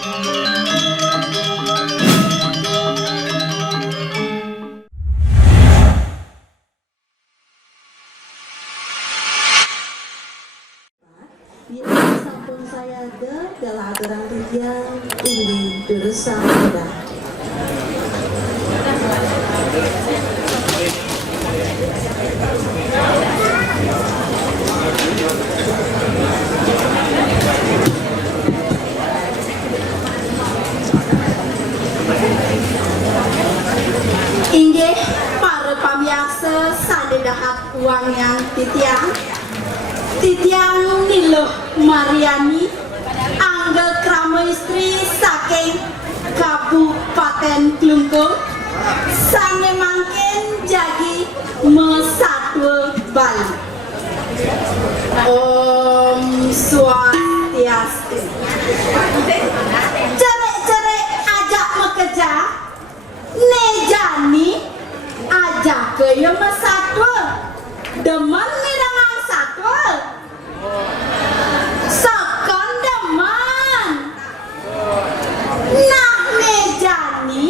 Sampun saya adalah orang yang tinggi bersama muda. Inggih para pamiyarsa sadedahat uang yang Titiang Niluh Mariani Angga Krama Istri saking Kabupaten Klungkung sane mangken jagi mesatwa Bali. Om Swastiastu. Cerek-cerek ajak mekeja nejani ajak ke yang mesatwa demen mirang satwa sekon demen nah nejani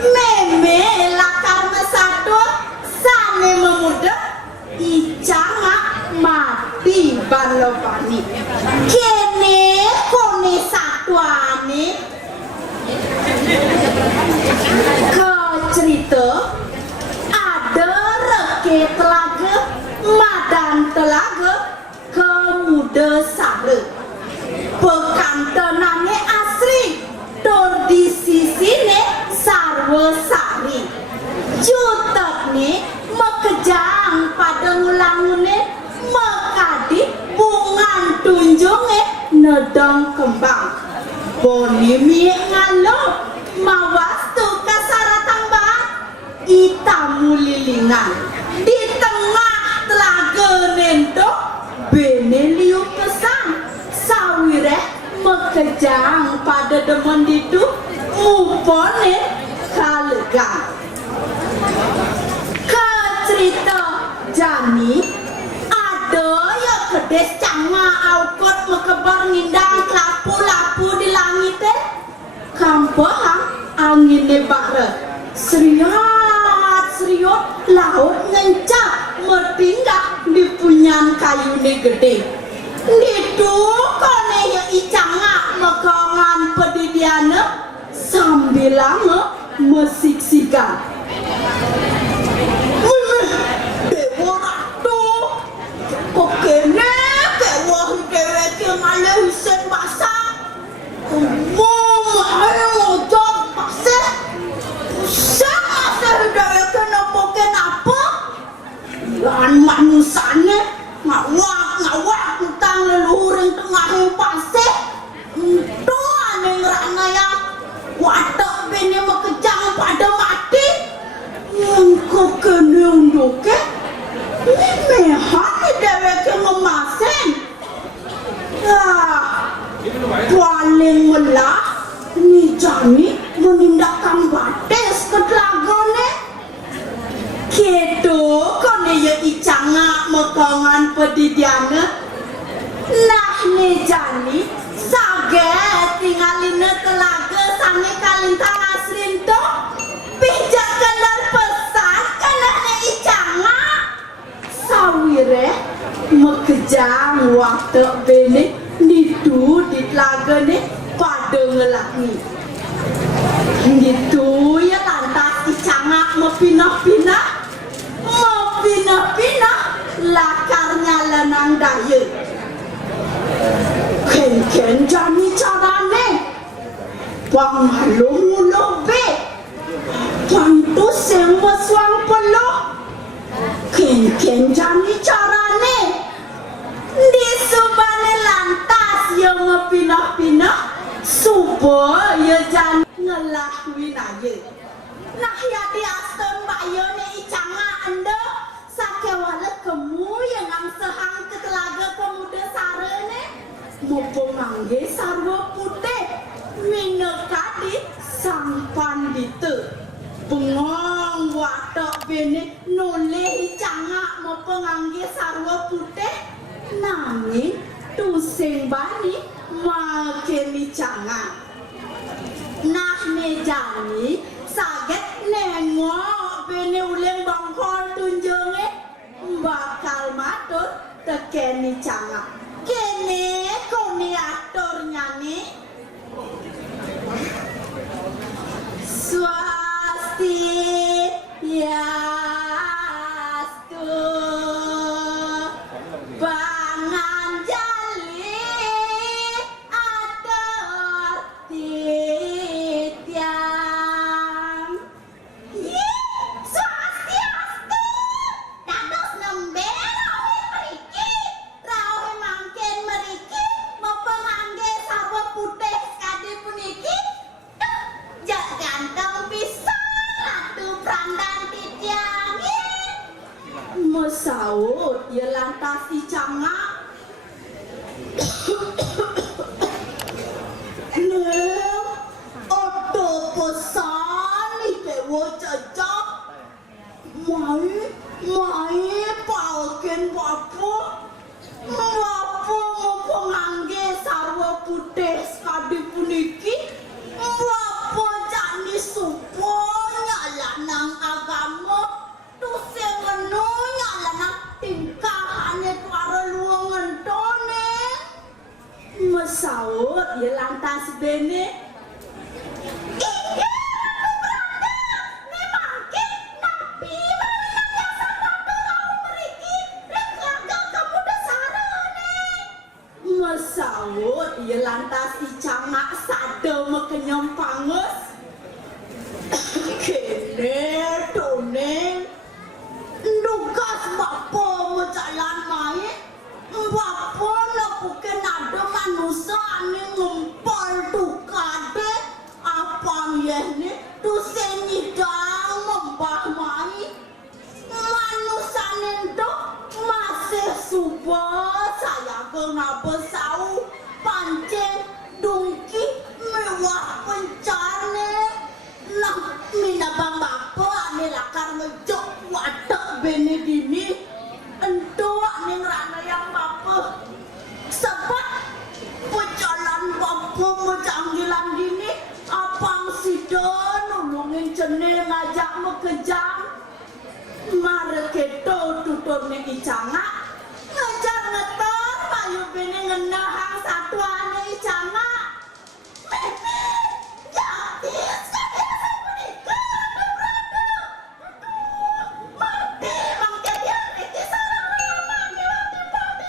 meme lakar mesatwa sane memuda icanga mati balopani kene kone satwane ke cerita ada reke telaga madan telaga kemuda sare pekantenane asri tor di sisine sarwa sari jutekne mekejang pada ngulangune mekadi bungan tunjunge nedang kembang boni mie ngalo mawastu kasaratang ba itamu lilingan di tengah telaga nendo beneliu pesan sawireh mekejang pada demen ditu mupone kalegang ke cerita jani ada ya kedes canga aukot mekebar ngindang lapu-lapu di langit kampahang angin bare seriut laut ngencak merpindah di punyan kayu ni gede itu kone ya icanga mekongan pedidiana sambil lama mesiksikan dewa ratu kok kene kewah dewek yang ala husen basah ayo ngojok pasir pusat asal dewek kenapoken apa lan manusane ngawak utang leluhur yang tengah pasir itu aneh ngeranaya watak bini mekejang pada mati engkau kene unduke ini mehan dewek memasen paling melah ni jani menindakkan bates ke telagane kedo kone ya icanga mekongan pedidiana nah ni jani sage tinggalina telaga sange kalintang asrin to pijak kendal pesan kena ni icanga sawire mekejang waktu bene nitu di telaga ni pada ngelakni gitu ya lantas icanga mepinah-pinah lakarnya lenang daya ken jani carane panghalung be pantu semua suang peluh ken jani carane di subane lantas yang mepinah-pinah supaya jangan ngelahwin aja nah ya di aston bayone icanga anda sakewala kemu yang ang sehang ke telaga pemuda sarene mumpung mangge sarwa putih minekadi sampan ditu pengong watak bene noleh icanga mumpung angge sarwa putih nanging tusing bani makin icanga jani saget nengok bene uleng bangkol tunjunge bakal matur tekeni cangak kene kone aktor nyanyi swasti yastu bangan jali atur titiam swastiastu dados nembe rawe meriki rawe mangken meriki mepengangge sarwa putih kade puniki jak ganteng pisan ratu prandan titiang mesaut ya lantas dicangak neng odo pesan dewa cecak mai palken wapo mempengangge sarwa putih sekadi puniki wapo jani supo nyalanang agama tuse ngenu nyalanang tingkahane tuara luangan tone mesaut ya lantas bene mesaut ya lantas icangak sado mekenyam panges kene toneng ndugas bapo mecalan main bapo napuken ada manusia ane ngempal tukade apang yehne tuseni dang membah main manusia nendo masih suba saya kena besau pancen dungki mewah pencarne nah mina bang bapo ane lakar ngejok wadak bene dini ento ane ngerana yang bapo sebab pecalan bapo mecanggilan dini apang sidon nulungin cene ngajak mekejang mareketo tuturne icangak ngejar ngetor payu bene ngenahang satu ane icangak bene jatis kabiasa menikah berada mati mangkaya niki sarang ramani wati-wati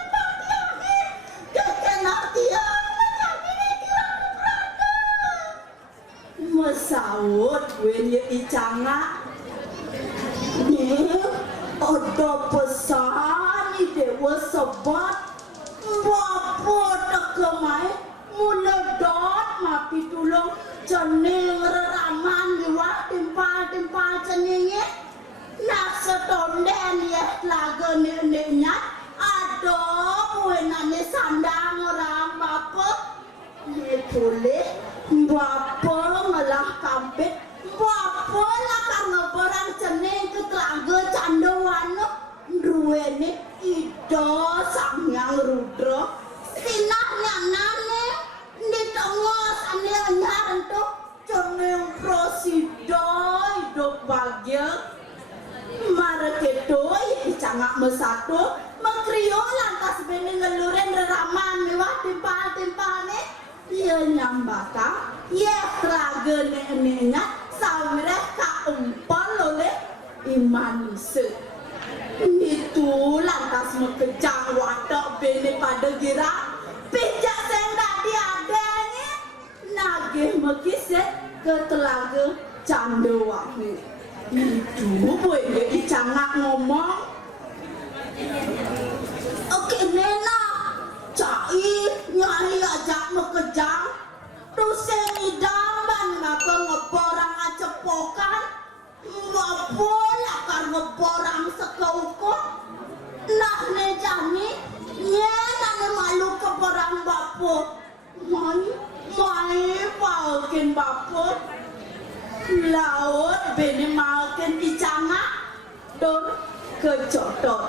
angin keken artian menjadi niki berada mesaut wenye icangak odo pesan dewa sobat bapo tekemai muledot mapi tulung cening reraman diwak timpal ceningnya nak setonden ya laga neneknya ado buenane sandang orang bapo ye boleh bapo ngelah kampit bapo lah karena barang cening ke telaga candoan duwene ida sang yang rudra sinahnya nane di tengah ane anyar entuk ceneng prosida hidup bahagia marekedo icangak mesatu mengkrio lantas bene ngeluren reraman mewah timpal-timpalne iya nyambaka iya tragene enenya sawireh ka empal oleh imanise itu lantas mekejang wadak bene pada gira pijak seng tadi adanya nagih mekiset ke telaga candowangi itu boleh dicangak ngomong oke nena cai nyai ajak mekejang terus ngidam ban ngapa ngeborang acepokan ngapa lakar ngeborang sekauko nah ne jani nyena ne malu ke borang bapo mai palkin bapo laut bene malken icangak dor kejodoh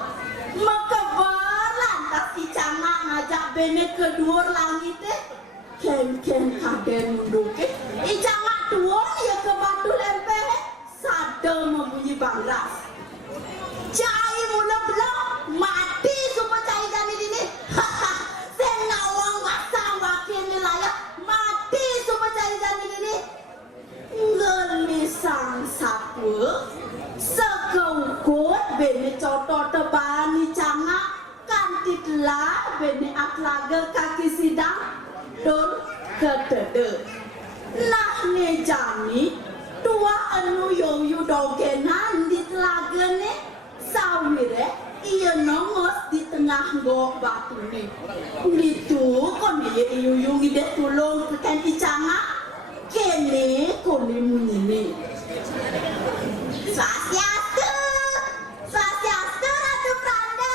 makabar lantas icangak ngajak bene kedua langit ken kaden munduke icangak tuon sadar membunyi bangras. Cai mula belum mati supaya cai jani ini. Senawang wasang wakil layak mati supaya cai jani ini. Ngelisang sapu sekeukut beni coto tebani canga kantitlah beni aklaga kaki sidang don kedede. Nah ne jani tua anu yoyu dogenan di telaga ne sawire iya nongos di tengah gok batu ne. Itu kon dia yoyu ngide tulung tekan icanga kene kon munyi. Swastiastu, swastiastu Ratu Pranda,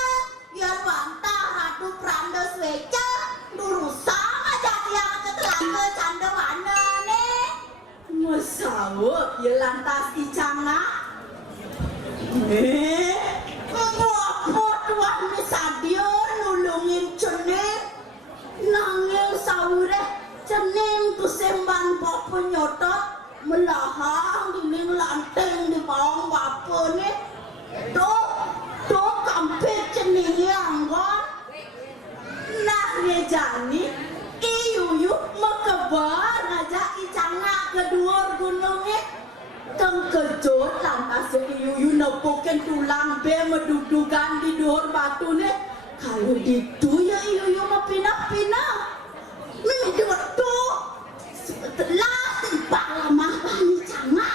biar bantah Ratu Pranda sweca, durusang aja dia ke telaga canda mana ne. Masawak ya lantas icanga. Ngapa tuan misadio nulungin cening, nanging sawire cening tu semban popo nyotot. Melahang di ning lanteng di bawah bapa ni tuh kampet cening yang gon nah ni jani iyu mekebar aja icanga kedua gunung ni kengkejut lantas iyu nepukin tulang be medudukan di dua batu ni kalau itu ya iyu mau pinah-pinah ni dua tuh setelah tiba lama bani canga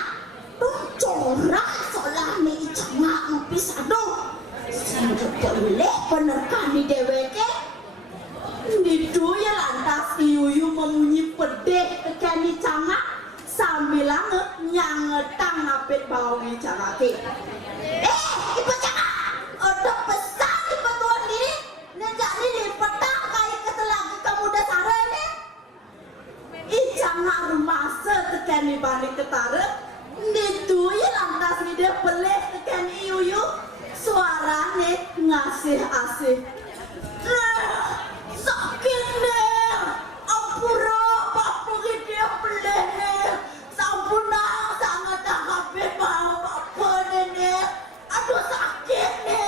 tuh corak seolah ni canga ngepis aduh sehingga boleh penerkan di deweke itu ya lantas iyu memunyi pedih tekan ni canga sambil nyangetang ngapit bawang ni canga ke ibu canga ada pesan di petuan diri nejak ni petang kaya ketelaga kamu dasar ni icanga rumasa tekan ni balik ketara itu ya lantas ni dia pelih tekan iyu suara ni ngasih asih sakit ni ampura bapa dia pelih ni sampuna sangat habis bapa ni aduh sakit ni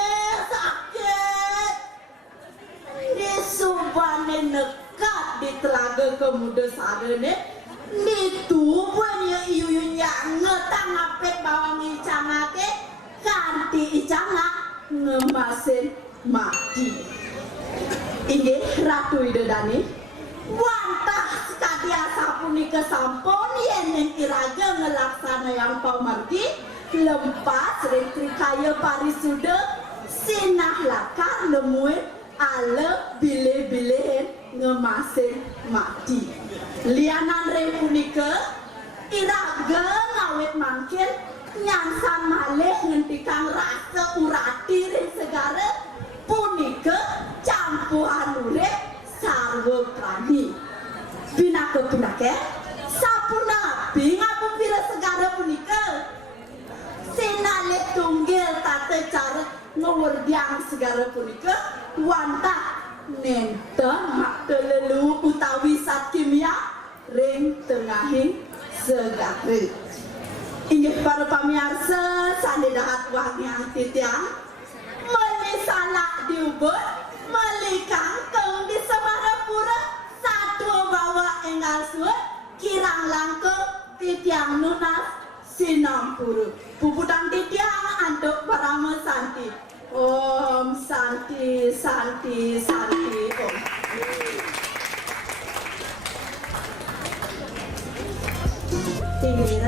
sakit ni subane nekat di telaga kemuda sara ni itu punya iyu yang ngetang apet bawang icanga ke kanti icanga ngemasin mati ini Ratu Idodani wantah sekali asapuni kesampun yang iraga ngelaksana yang pamargi lempas rentri kaya parisuda sinah lakar lemuin ale bile-bilein ngemasin mati lianan repunika iraga ngawet mangkil nyangsan malih ngentikang rasa urati rin segara punika campuran urip sarwa prani pinake sapuna api ngapupira segara punika sinalih tunggil tata cara ngewerdiang segara punika wantah nenten mak telelu utawi zat kimia ring tengahing segara. Inggih para pamirsa sane dahat wangi titiang meli salak diubur meli kangkung di Semarapura satu bawa enggal suut kirang langkung titiang nunas sinampuru puputang titiang anduk parama santi om santi santi santi om tinggi